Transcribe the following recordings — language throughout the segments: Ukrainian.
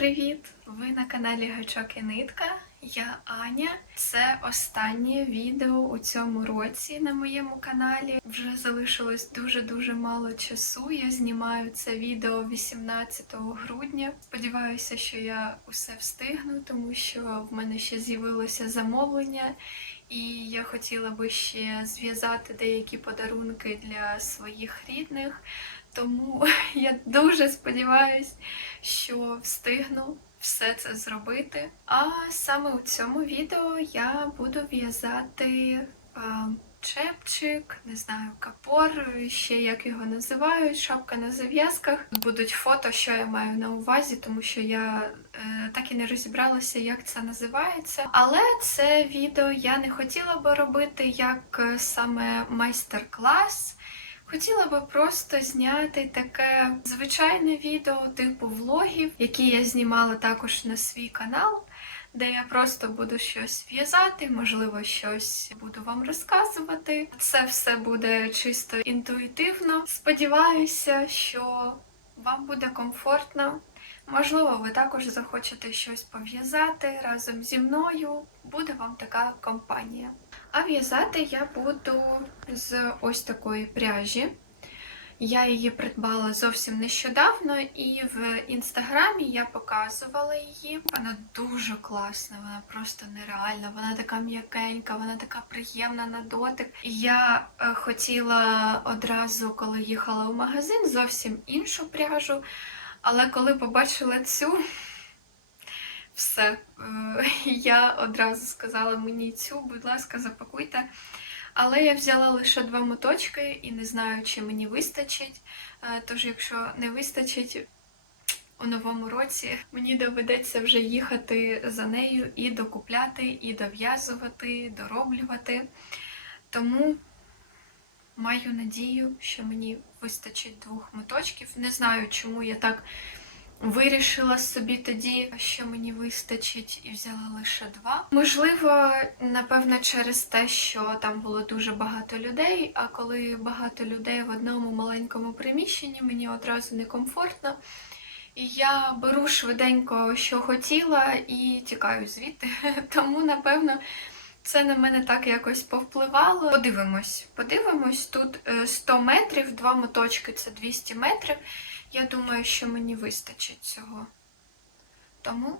Привіт! Ви на каналі Гачок і Нитка. Я Аня. Це останнє відео у цьому році на моєму каналі. Вже залишилось дуже-дуже мало часу. Я знімаю це відео 18 грудня. Сподіваюся, що я усе встигну, тому що в мене ще з'явилося замовлення, і я хотіла би ще зв'язати деякі подарунки для своїх рідних. Тому я дуже сподіваюся, що встигну все це зробити. А саме у цьому відео я буду в'язати а, чепчик, не знаю, капор, ще як його називають, шапка на зав'язках. Будуть фото, що я маю на увазі, тому що я е, так і не розібралася, як це називається. Але це відео я не хотіла би робити як е, саме майстер-клас. Хотіла би просто зняти таке звичайне відео типу влогів, які я знімала також на свій канал, де я просто буду щось в'язати, можливо, щось буду вам розказувати. Це все буде чисто інтуїтивно. Сподіваюся, що вам буде комфортно. Можливо, ви також захочете щось пов'язати разом зі мною. Буде вам така компанія. А в'язати я буду з ось такої пряжі. Я її придбала зовсім нещодавно, і в інстаграмі я показувала її. Вона дуже класна, вона просто нереальна. Вона така м'якенька, вона така приємна на дотик. Я е, хотіла одразу, коли їхала в магазин, зовсім іншу пряжу. Але коли побачила цю, все, е, я одразу сказала мені цю, будь ласка, запакуйте. Але я взяла лише два моточки і не знаю, чи мені вистачить. Е, Тож, якщо не вистачить у новому році, мені доведеться вже їхати за нею і докупляти, і дов'язувати, дороблювати. Тому маю надію, що мені вистачить двох моточків. Не знаю, чому я так вирішила собі тоді, що мені вистачить, і взяла лише два. Можливо, напевно, через те, що там було дуже багато людей. А коли багато людей в одному маленькому приміщенні, мені одразу некомфортно. І я беру швиденько, що хотіла, і тікаю звідти. Тому, напевно, це на мене так якось повпливало. Подивимось, подивимось. Тут е, 100 метрів, два моточки це 200 метрів. Я думаю, що мені вистачить цього. Тому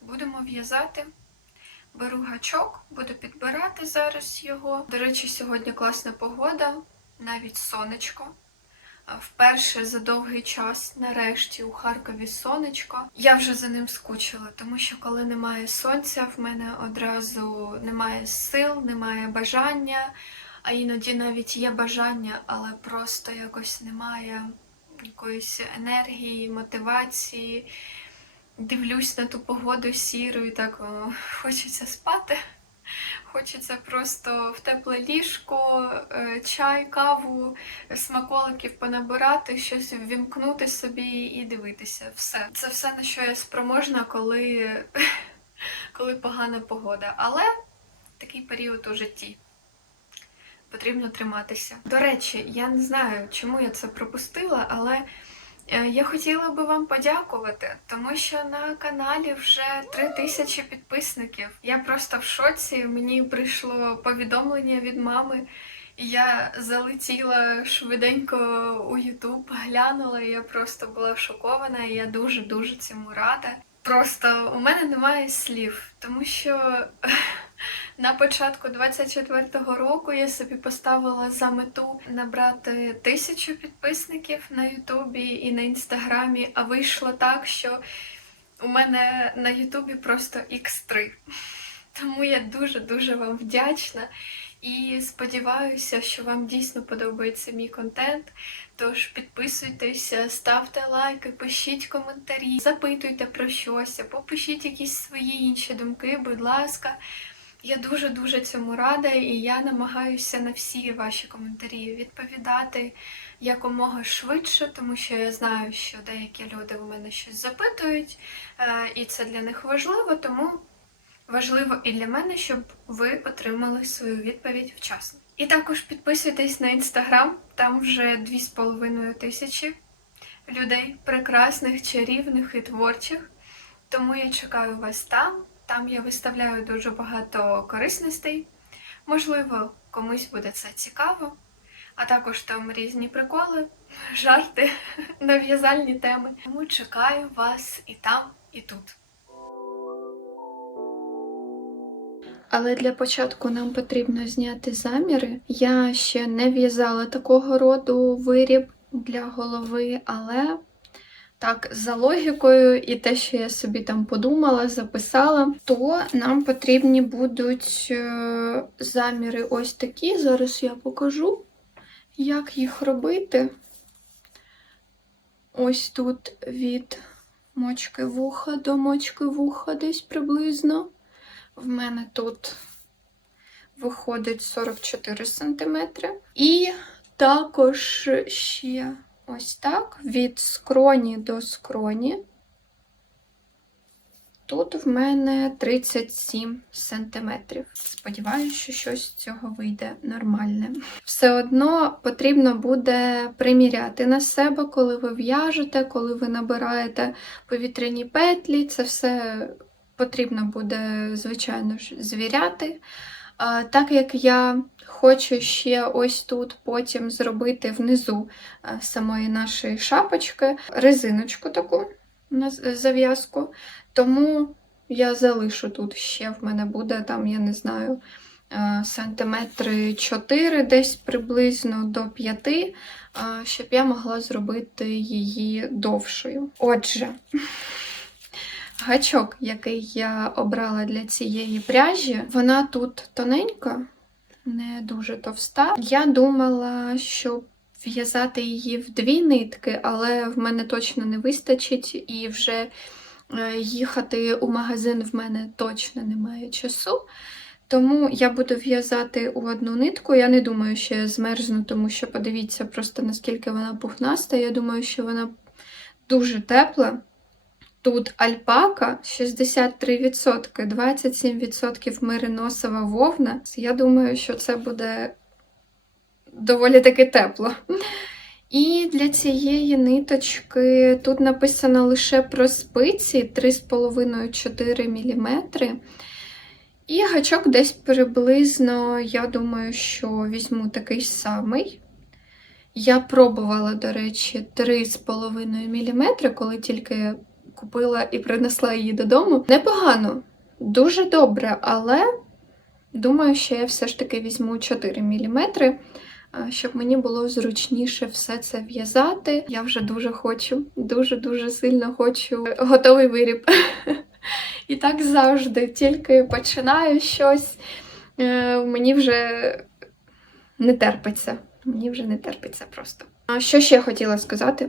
будемо в'язати. Беру гачок, буду підбирати зараз його. До речі, сьогодні класна погода, навіть сонечко. Вперше за довгий час, нарешті, у Харкові сонечко. Я вже за ним скучила, тому що коли немає сонця, в мене одразу немає сил, немає бажання, а іноді навіть є бажання, але просто якось немає якоїсь енергії, мотивації. Дивлюсь на ту погоду сіру і так о, хочеться спати. Хочеться просто в тепле ліжко, е, чай, каву, смаколиків понабирати, щось ввімкнути собі і дивитися. Все. Це все, на що я спроможна, коли, коли погана погода. Але такий період у житті. Потрібно триматися. До речі, я не знаю, чому я це пропустила, але е, я хотіла би вам подякувати, тому що на каналі вже три тисячі підписників. Я просто в шоці. Мені прийшло повідомлення від мами, я залетіла швиденько у Ютуб, глянула, я просто була шокована, і я дуже-дуже цьому рада. Просто у мене немає слів, тому що на початку 24-го року я собі поставила за мету набрати тисячу підписників на Ютубі і на інстаграмі, а вийшло так, що у мене на Ютубі просто X3. Тому я дуже-дуже вам вдячна і сподіваюся, що вам дійсно подобається мій контент. Тож підписуйтеся, ставте лайки, пишіть коментарі, запитуйте про щось, або пишіть якісь свої інші думки, будь ласка. Я дуже-дуже цьому рада, і я намагаюся на всі ваші коментарі відповідати якомога швидше, тому що я знаю, що деякі люди у мене щось запитують, е, і це для них важливо, тому важливо і для мене, щоб ви отримали свою відповідь вчасно. І також підписуйтесь на інстаграм, там вже 2,5 тисячі людей, прекрасних, чарівних і творчих. Тому я чекаю вас там. Там я виставляю дуже багато корисностей. Можливо, комусь буде це цікаво. А також там різні приколи, жарти, нав'язальні теми. Тому чекаю вас і там, і тут. Але для початку нам потрібно зняти заміри. Я ще не в'язала такого роду виріб для голови, але так, за логікою і те, що я собі там подумала, записала, то нам потрібні будуть е, заміри ось такі. Зараз я покажу, як їх робити. Ось тут від мочки вуха до мочки вуха десь приблизно. В мене тут виходить 44 см. І також ще ось так від скроні до скроні. Тут в мене 37 см. Сподіваюся, що щось з цього вийде нормальне. Все одно потрібно буде приміряти на себе, коли ви в'яжете, коли ви набираєте повітряні петлі. Це все потрібно буде, звичайно ж, звіряти. Так як я хочу ще ось тут потім зробити внизу самої нашої шапочки резиночку таку на зав'язку, тому я залишу тут ще в мене буде там, я не знаю, а, сантиметри 4 десь приблизно до 5, щоб я могла зробити її довшою. Отже. Гачок, який я обрала для цієї пряжі, вона тут тоненька, не дуже товста. Я думала, що в'язати її в дві нитки, але в мене точно не вистачить, і вже е, їхати у магазин в мене точно немає часу. Тому я буду в'язати у одну нитку. Я не думаю, що я змерзну, тому що подивіться просто наскільки вона пухнаста. Я думаю, що вона дуже тепла. Тут альпака 63%, 27% мериносова вовна. Я думаю, що це буде доволі таки тепло. І для цієї ниточки тут написано лише про спиці 3,5-4 мм. І гачок десь приблизно, я думаю, що візьму такий самий. Я пробувала, до речі, 3,5 мм, коли тільки купила і принесла її додому. Непогано, дуже добре, але думаю, що я все ж таки візьму 4 мм, щоб мені було зручніше все це в'язати. Я вже дуже хочу, дуже-дуже сильно хочу готовий виріб. І так завжди, тільки починаю щось, е, мені вже не терпиться. Мені вже не терпиться просто. А що ще хотіла сказати?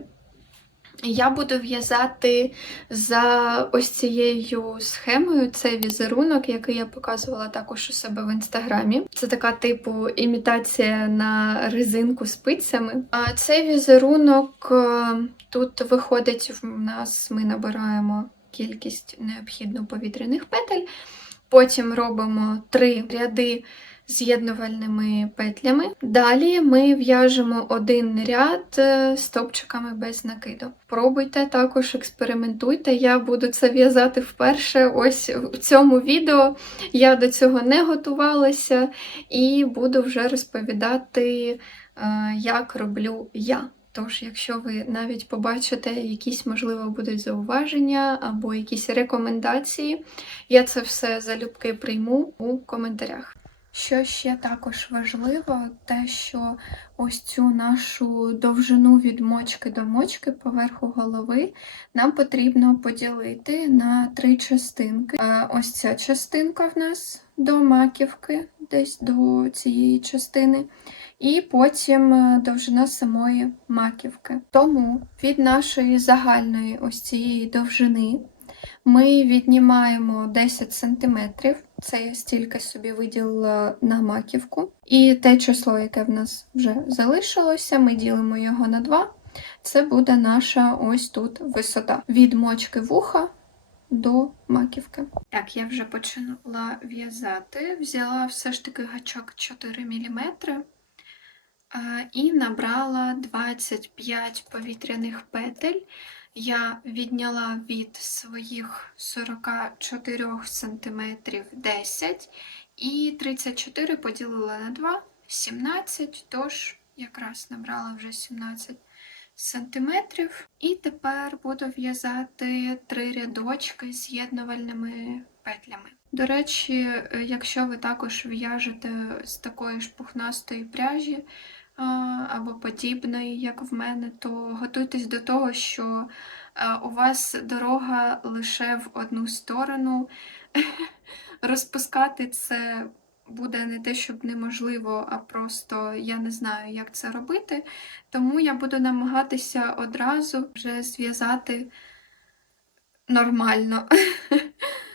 Я буду в'язати за ось цією схемою цей візерунок, який я показувала також у себе в інстаграмі. Це така типу імітація на резинку спицями. А цей візерунок е, тут виходить в нас, ми набираємо кількість необхідну повітряних петель. Потім робимо три ряди з'єднувальними петлями. Далі ми в'яжемо один ряд е, стопчиками без накиду. Пробуйте також, експериментуйте. Я буду це в'язати вперше. Ось в цьому відео я до цього не готувалася і буду вже розповідати, е, як роблю я. Тож, якщо ви навіть побачите якісь, можливо, будуть зауваження або якісь рекомендації, я це все залюбки прийму у коментарях. Що ще також важливо, те, що ось цю нашу довжину від мочки до мочки поверху голови нам потрібно поділити на три частинки. Ось ця частинка в нас до маківки, десь до цієї частини, і потім е, довжина самої маківки. Тому від нашої загальної ось цієї довжини ми віднімаємо 10 см, це я стільки собі виділила на маківку. І те число, яке в нас вже залишилося, ми ділимо його на 2. Це буде наша ось тут висота від мочки вуха до маківки. Так, я вже почала в'язати. Взяла все ж таки гачок 4 мм. Е, І набрала 25 повітряних петель. Я відняла від своїх 44 см 10 і 34 поділила на 2, 17, тож якраз набрала вже 17 сантиметрів. І тепер буду в'язати три рядочки з'єднувальними петлями. До речі, е, якщо ви також в'яжете з такої ж пухнастої пряжі або подібної, як в мене, то готуйтесь до того, що е, у вас дорога лише в одну сторону. Розпускати це буде не те, щоб неможливо, а просто я не знаю, як це робити. Тому я буду намагатися одразу вже зв'язати нормально.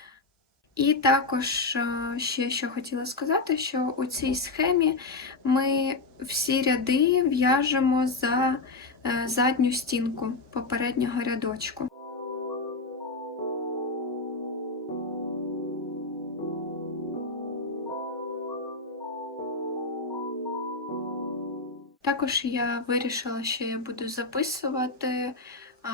І також е, ще що хотіла сказати, що у цій схемі ми всі ряди в'яжемо за е, задню стінку попереднього рядочку. Також я вирішила, що я буду записувати,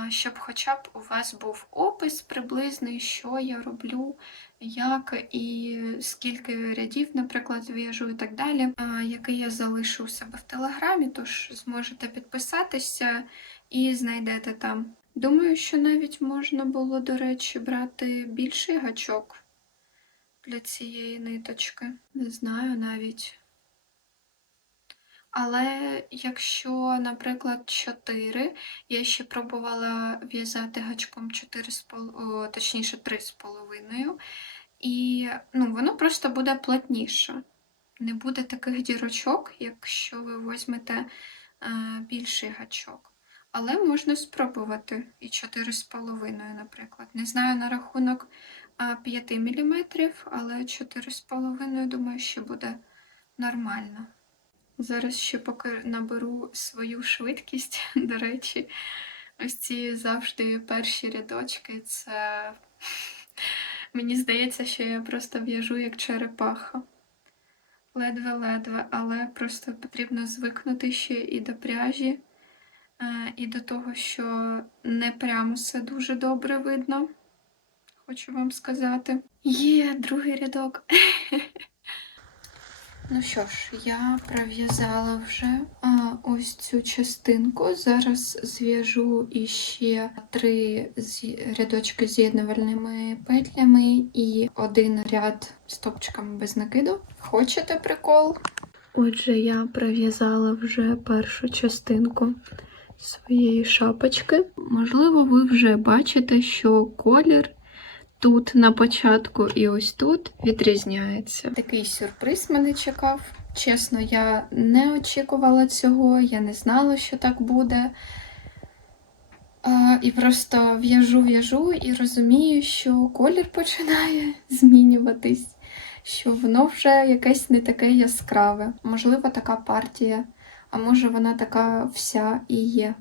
щоб хоча б у вас був опис приблизний, що я роблю, як і скільки рядів, наприклад, в'яжу і так далі, який я залишу у себе в телеграмі, тож зможете підписатися і знайдете там. Думаю, що навіть можна було, до речі, брати більший гачок для цієї ниточки. Не знаю навіть. Але якщо, наприклад, 4, я ще пробувала в'язати гачком 4,5, точніше 3,5, і ну, воно просто буде плотніше. Не буде таких дірочок, якщо ви візьмете е, більший гачок. Але можна спробувати і 4,5, наприклад. Не знаю на рахунок е, 5 мм, але 4,5, думаю, що буде нормально. Зараз ще поки наберу свою швидкість, до речі, ось ці завжди перші рядочки. Це мені здається, що я просто в'яжу як черепаха. Ледве-ледве, але просто потрібно звикнути ще і до пряжі, е, і до того, що не прямо все дуже добре видно, хочу вам сказати. Є другий рядок. Ну що ж, я пров'язала вже а, ось цю частинку. Зараз зв'яжу іще три рядочки з'єднувальними петлями і один ряд стопчиками без накиду. Хочете прикол? Отже, я пров'язала вже першу частинку своєї шапочки. Можливо, ви вже бачите, що колір тут на початку і ось тут відрізняється. Такий сюрприз мене чекав. Чесно, я не очікувала цього, я не знала, що так буде. А, і просто в'яжу, в'яжу і розумію, що колір починає змінюватись, що воно вже якесь не таке яскраве. Можливо, така партія, а може вона така вся і є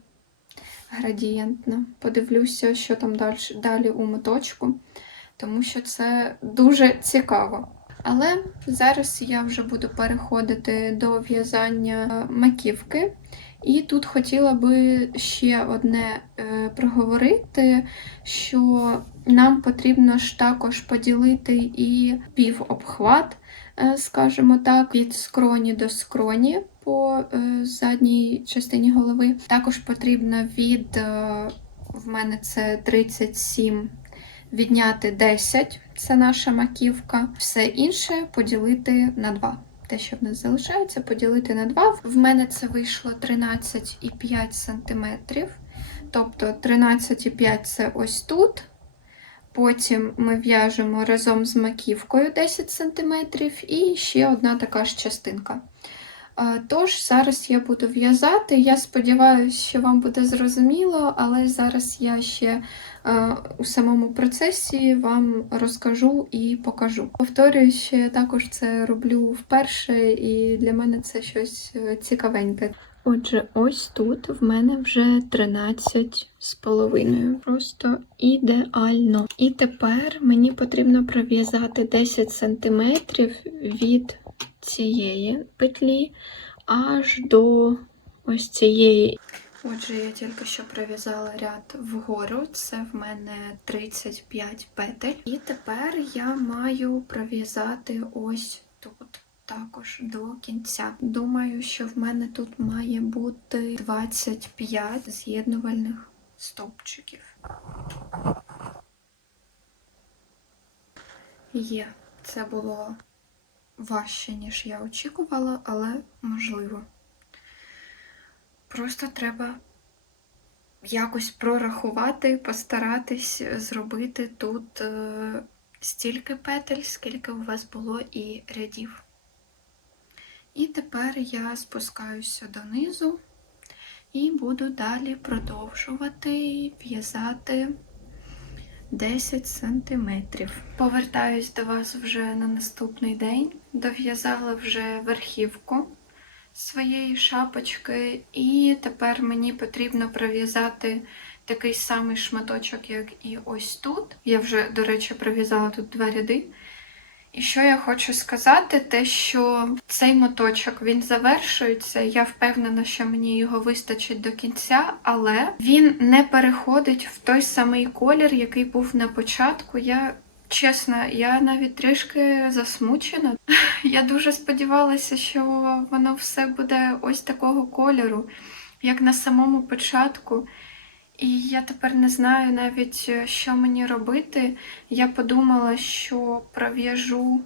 градієнтна. Подивлюся, що там далі, далі у моточку тому що це дуже цікаво. Але зараз я вже буду переходити до в'язання маківки. І тут хотіла би ще одне е, проговорити, що нам потрібно ж також поділити і півобхват, е, скажімо так, від скроні до скроні по е, задній частині голови. Також потрібно від, е, в мене це 37 відняти 10 це наша маківка, все інше поділити на 2. Те, що в нас залишається, поділити на 2. В мене це вийшло 13,5 см. Тобто 13,5 це ось тут. Потім ми в'яжемо разом з маківкою 10 см і ще одна така ж частинка. Е, Тож, зараз я буду в'язати. Я сподіваюся, що вам буде зрозуміло, але зараз я ще у самому процесі вам розкажу і покажу. Повторюю, що я також це роблю вперше, і для мене це щось е, цікавеньке. Отже, ось тут в мене вже 13 з половиною. Просто ідеально. І тепер мені потрібно пров'язати 10 см від цієї петлі аж до ось цієї. Отже, я тільки що пров'язала ряд вгору, це в мене 35 петель. І тепер я маю пров'язати ось тут також до кінця. Думаю, що в мене тут має бути 25 з'єднувальних стовпчиків. Є, це було важче, ніж я очікувала, але можливо. Просто треба якось прорахувати, постаратись зробити тут е, стільки петель, скільки у вас було і рядів. І тепер я спускаюся донизу і буду далі продовжувати в'язати 10 сантиметрів. Повертаюсь до вас вже на наступний день. Дов'язала вже верхівку своєї шапочки, і тепер мені потрібно пров'язати такий самий шматочок, як і ось тут. Я вже, до речі, пров'язала тут два ряди. І що я хочу сказати, те, що цей моточок він завершується. Я впевнена, що мені його вистачить до кінця, але він не переходить в той самий колір, який був на початку. Я чесно, я навіть трішки засмучена. Я дуже сподівалася, що воно все буде ось такого кольору, як на самому початку. І я тепер не знаю навіть, е, що мені робити. Я подумала, що пров'яжу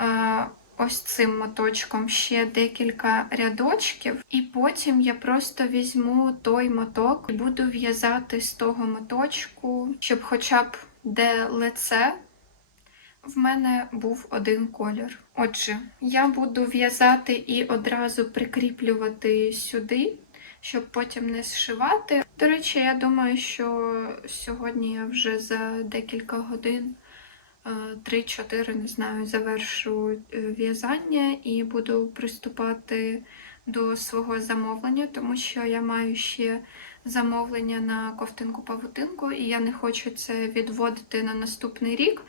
е, ось цим моточком ще декілька рядочків, і потім я просто візьму той моток і буду в'язати з того моточку, щоб хоча б де лице в мене був один колір. Отже, я буду в'язати і одразу прикріплювати сюди щоб потім не зшивати. До речі, я думаю, що сьогодні я вже за декілька годин, 3-4, не знаю, завершу е, в'язання і буду приступати до свого замовлення, тому що я маю ще замовлення на ковтинку-павутинку, і я не хочу це відводити на наступний рік.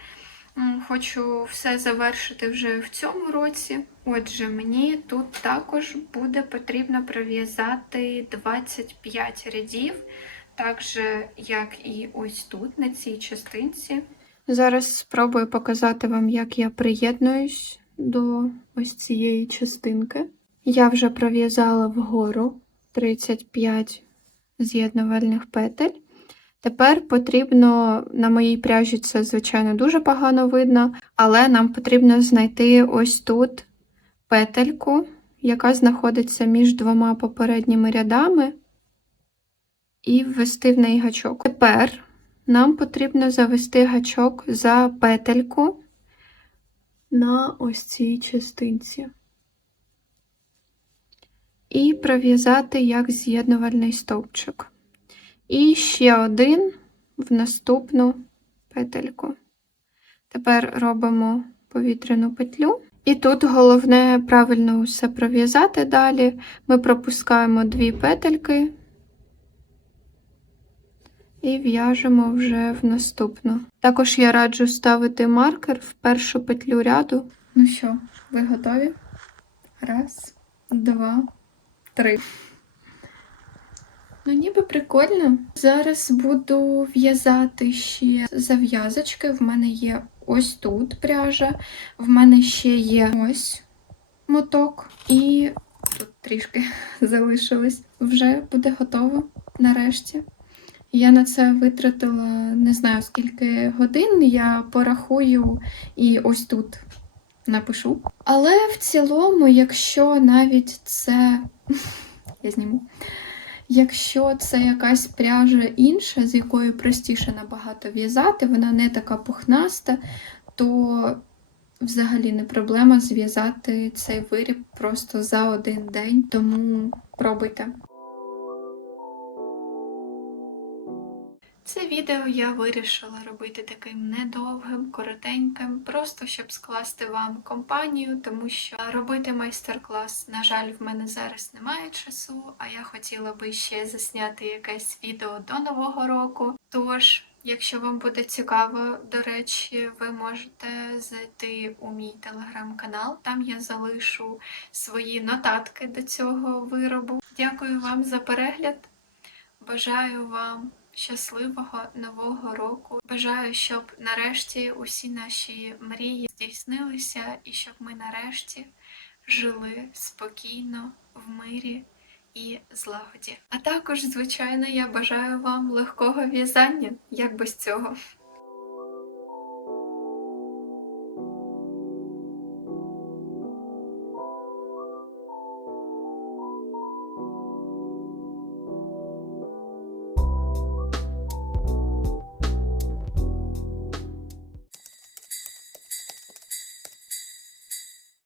Хочу все завершити вже в цьому році. Отже, мені тут також буде потрібно пров'язати 25 рядів, так же, як і ось тут, на цій частинці. Зараз спробую показати вам, як я приєднуюсь до ось цієї частинки. Я вже пров'язала вгору 35 з'єднувальних петель. Тепер потрібно, на моїй пряжі це, звичайно, дуже погано видно, але нам потрібно знайти ось тут петельку, яка знаходиться між двома попередніми рядами, і ввести в неї гачок. Тепер нам потрібно завести гачок за петельку на ось цій частинці. І пров'язати як з'єднувальний стовпчик. І ще один в наступну петельку. Тепер робимо повітряну петлю. І тут головне правильно все пров'язати далі. Ми пропускаємо дві петельки і в'яжемо вже в наступну. Також я раджу ставити маркер в першу петлю ряду. Ну що, ви готові? Раз, два, три. Ну, ніби прикольно. Зараз буду в'язати ще зав'язочки. В мене є ось тут пряжа, в мене ще є ось моток, і тут трішки залишилось. Вже буде готово нарешті. Я на це витратила не знаю скільки годин, я порахую і ось тут напишу. Але в цілому, якщо навіть це я зніму. Якщо це якась пряжа інша, з якою простіше набагато в'язати, вона не така пухнаста, то взагалі не проблема зв'язати цей виріб просто за один день, тому пробуйте. Це відео я вирішила робити таким недовгим, коротеньким, просто щоб скласти вам компанію, тому що робити майстер-клас, на жаль, в мене зараз немає часу, а я хотіла би ще засняти якесь відео до Нового року. Тож, Якщо вам буде цікаво, до речі, ви можете зайти у мій телеграм-канал. Там я залишу свої нотатки до цього виробу. Дякую вам за перегляд. Бажаю вам щасливого нового року. Бажаю, щоб нарешті усі наші мрії здійснилися, і щоб ми нарешті жили спокійно в мирі і злагоді. А також, звичайно, я бажаю вам легкого в'язання, як без цього.